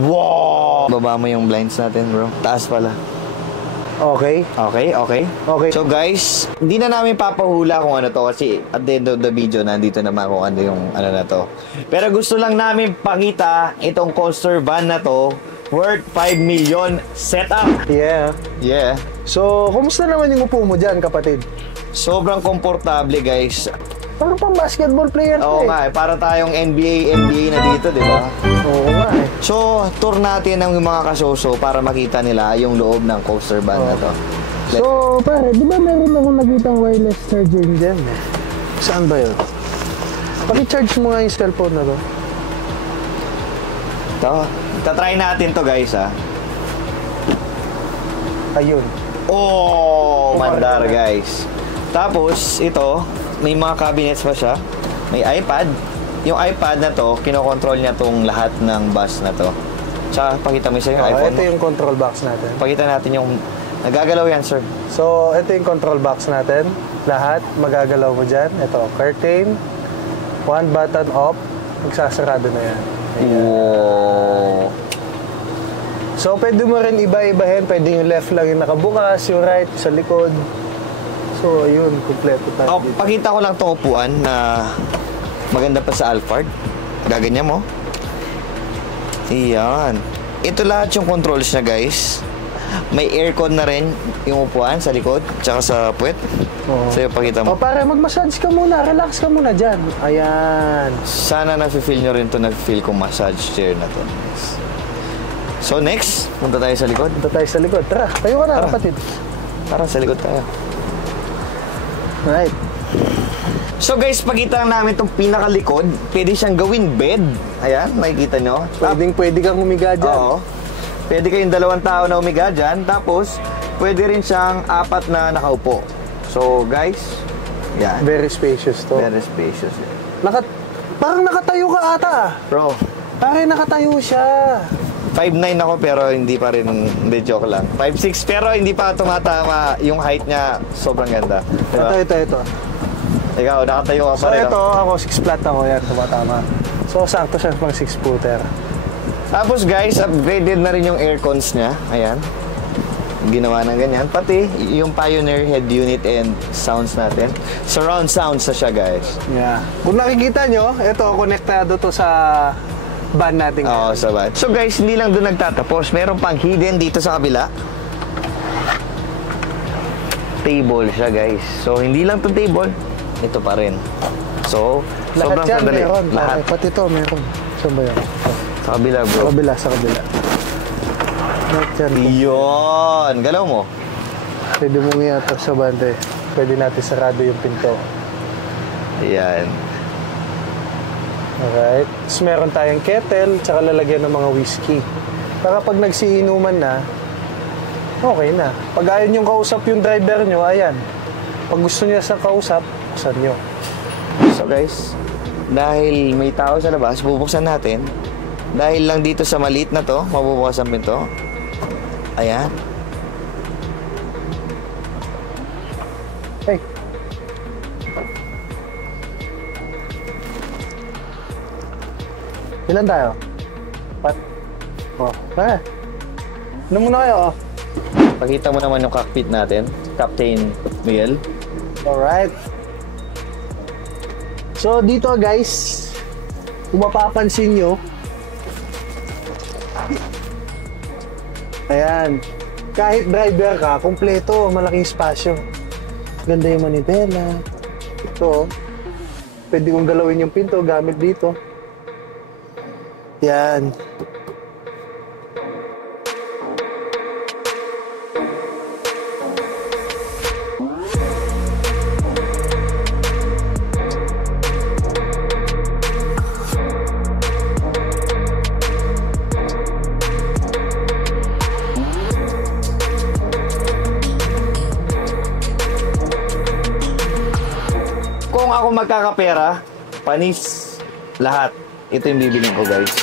Wow! Baba mo yung blinds natin, bro. Taas pala. Okay. Okay. So guys, hindi na namin papahula kung ano to kasi at the end of the video nandito naman kung ano yung ano na to. Pero gusto lang namin pakita itong coaster van na to worth 5 million setup. Yeah. So, kumusta naman yung upo mo dyan, kapatid? Sobrang komportable, guys. Parang pang basketball player to Oo nga, para tayong NBA na dito, di ba? Oo nga eh. So, tour natin ng mga kasoso para makita nila yung loob ng coaster van na to. So, pare, di ba meron akong nakitang wireless charging dyan? Saan ba yun? Paki-charge mo nga yung cellphone na to. Ito, tatry natin to, guys, ha. Ayun. Oh, mandar, guys. Tapos, ito, may mga cabinets pa siya. May iPad. Yung iPad na to, kinokontrol niya tong lahat ng bus na to. Tsaka, pakita mo siya yung iPhone. Ito yung control box natin. Pakita natin yung... Nagagalaw yan, sir. So, ito yung control box natin. Lahat, magagalaw mo dyan. Ito, curtain. One button off. Magsasarado na yan. Wow. So, pwede mo rin iba-ibahin. Pwede yung left lang yung nakabukas, yung right, sa likod. So, ayun, kumpleto tayo. Pakita ko lang itong upuan na maganda pa sa Alphard. Gaganyan mo. Iyan. Ito lahat yung controls niya, guys. May aircon na rin yung upuan sa likod, tsaka sa puwet. So, pakita mo. Para mag-massage ka muna, relax ka muna dyan. Ayan. Sana na-feel nyo rin ito, na-feel kong massage chair na to. So, next, punta tayo sa likod. Punta tayo sa likod. Tara, tayo ka na, kapatid. Tara, sa likod tayo. Right. So guys, pakita lang namin itong pinakalikod. Pwede siyang gawin bed. Ayan, makikita nyo. Pwede kang umiga dyan. Oo. Pwede kayong 2 tao na umiga dyan. Tapos, pwede rin siyang 4 na nakaupo. So guys, yan. Very spacious to. Very spacious. Parang nakatayo ka ata. Bro. Parang nakatayo siya. 5'9" ako pero hindi pa rin, hindi, joke lang. 5'6" pero hindi pa tumatama. Yung height niya, sobrang ganda. Diba? Ito. Ikaw, nakatayo ka pa rin. So ito, ako 6 flat ako yan, tumatama. So sakto siya pang 6 footer. Tapos guys, upgraded na rin yung aircons niya. Ayan. Ginawa ng ganyan. Pati yung Pioneer head unit and sounds natin. Surround sounds na siya, guys. Yeah. Kung nakikita nyo, ito, konektado to sa van natin. Oo, sa van. So guys, hindi lang doon nagtatapos. Meron pang hidden dito sa kabila. Table siya, guys. So, hindi lang to table. Ito pa rin. So, lahat sobrang yan sandali. meron. Lahat. Pati ito meron. Saan ba yan? Sa kabila, bro. Sa kabila. Lahat yan. Yun. Galaw mo. Pwede mong iyatak sa bante. Pwede natin sarado yung pinto. Ayan. Alright. Tapos meron tayong kettle, tsaka lalagyan ng mga whiskey. Para pag nagsiinuman na, okay na. Pag ayaw niyong kausap yung driver nyo, ayan. Pag gusto niya sa kausap, buksan nyo. So guys, dahil may tao sa labas, bubuksan natin. Dahil lang dito sa maliit na to, mabubukas ang pinto. Ayan. Hey. Ilan tayo? 4? Oh, ano muna kayo, oh? Pakita mo naman yung cockpit natin, Captain Miguel. Alright. So, dito guys, kung mapapansin nyo, ayan, kahit driver ka, kompleto, malaking espasyo. Ganda yung manibela. Ito, pwede kong galawin yung pinto gamit dito. Yan. Kung ako magkakapera, panis lahat. Ito yung bibiling ko, guys.